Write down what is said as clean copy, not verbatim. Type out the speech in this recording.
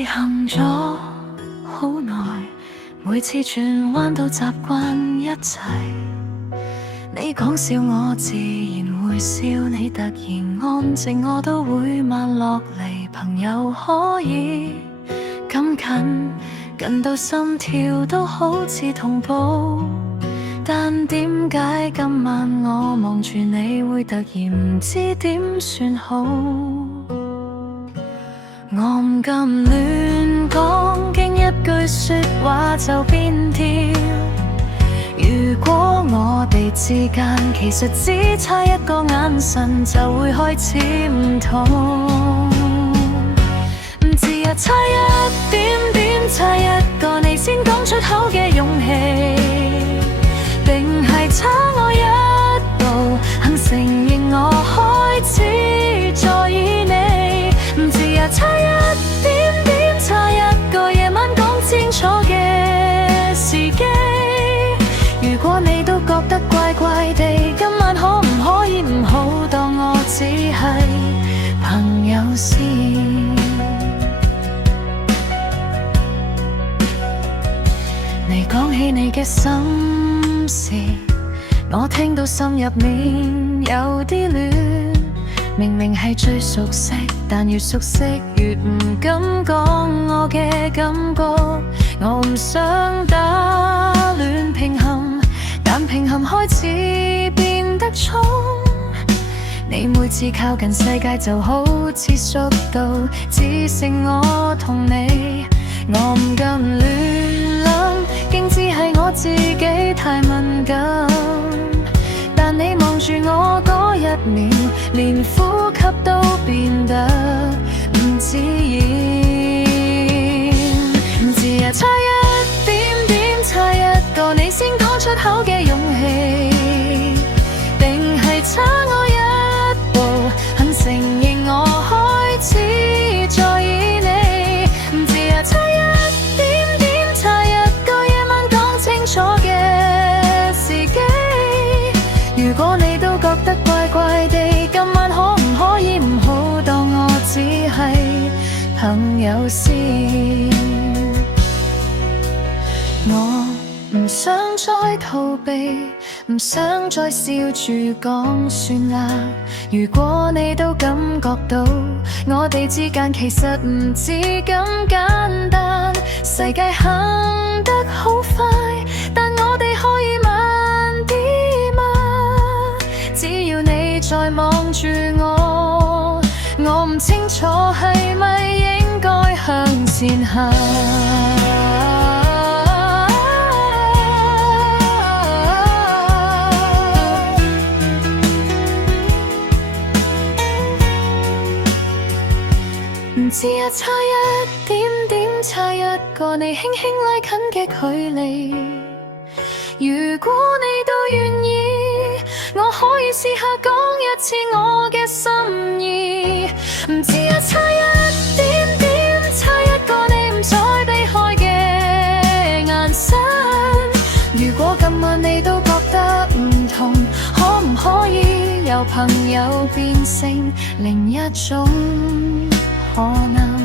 哋行咗好耐，每次轉彎都習慣一齊。你講笑我自然會笑，你突然安靜我都會慢落嚟。朋友可以咁近，近到心跳都好似同步，但點解今晚我望住你會突然唔知點算好？我唔敢亂講，經一句說話就變調。如果我哋之間其實只差一個眼神，就會開始唔同。只係差一點點，差一個你先講出口嘅勇氣，定係差我一步肯承認我開始在意你。只係差一點點，差一個夜晚講清楚嘅時機。如果你都覺得怪怪地，今晚可唔可以唔好當我只係朋友先？你講起你嘅心事，我聽到心入面有啲亂。明明係最熟悉，但越熟悉越唔敢講我嘅感覺。我唔想打亂平衡，但平衡開始變得重。你每次靠近世界就好似縮到只剩我同你。我唔敢亂諗，竟只係我自己太敏感。但你望住我嗰一秒，連呼吸都變得唔自然。只係差一點點，差一個你先講出口嘅勇氣，定係差我一步肯承認我開始在意你。只係差一點點，差一個夜晚講清楚嘅時機。如果你都覺得怪怪地，今晚可唔可以唔好當我只係朋友先？我唔想再逃避，唔想再笑住講算啦。如果你都感覺到我哋之間其實唔止咁簡單，世界行得好快，但我哋可以慢啲嘛？只要你再望住我，我唔清楚係咪應該向前行。只係差一點點，差一個你輕輕拉近嘅距離。如果你都願意，我可以試下講一次我嘅心意。只係差一點點，差一個你唔再避開嘅眼神。如果今晚你都覺得唔同，可唔可以由朋友變成另一種可能？